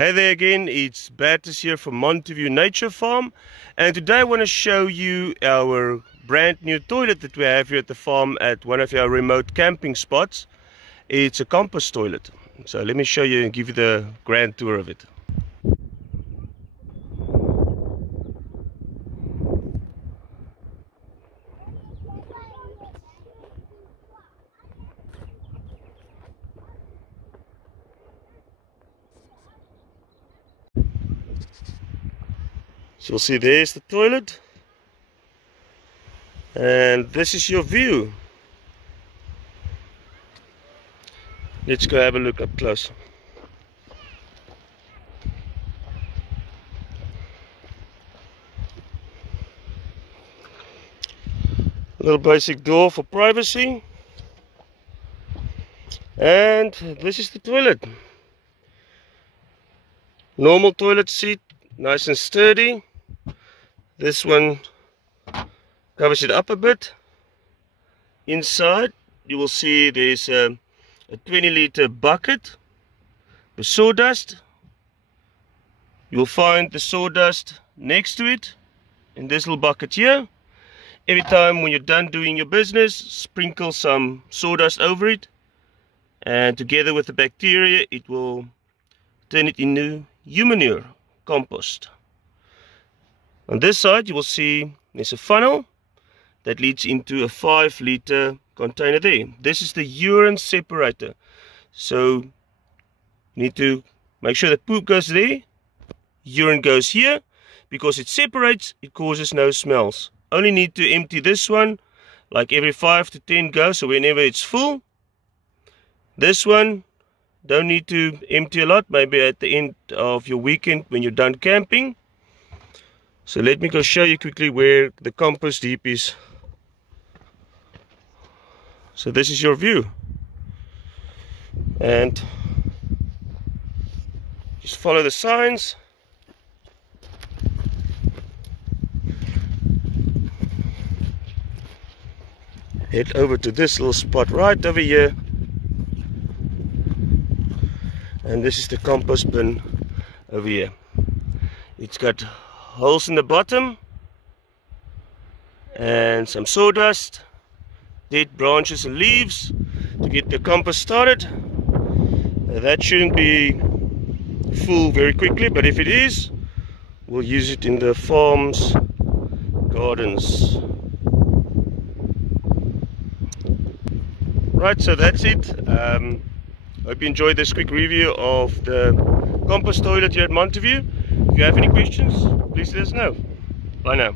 Hey there again, it's Bertus here from Montevue Nature Farm, and today I want to show you our brand new toilet that we have here at the farm at one of our remote camping spots. It's a compost toilet. So let me show you and give you the grand tour of it. So you'll see there's the toilet, and this is your view. Let's go have a look up close. A little basic door for privacy, and this is the toilet. Normal toilet seat, nice and sturdy. This one covers it up a bit. Inside you will see there's a 20-liter bucket with sawdust. You'll find the sawdust next to it in this little bucket here. Every time when you're done doing your business, sprinkle some sawdust over it, and together with the bacteria it will turn it into humanure compost. On this side you will see there's a funnel that leads into a 5-liter container there. This is the urine separator. So you need to make sure that poop goes there, urine goes here. Because it separates, it causes no smells. Only need to empty this one like every 5 to 10 goes, so whenever it's full. This one don't need to empty a lot, maybe at the end of your weekend when you're done camping. So let me go show you quickly where the compost heap is. So this is your view, and just follow the signs. Head over to this little spot right over here, and this is the compost bin over here. It's got holes in the bottom and some sawdust, dead branches and leaves to get the compost started. That shouldn't be full very quickly, but if it is, we'll use it in the farm's gardens. Right, so that's it. Hope you enjoyed this quick review of the compost toilet here at Montevue. If you have any questions, please let us know. Bye now.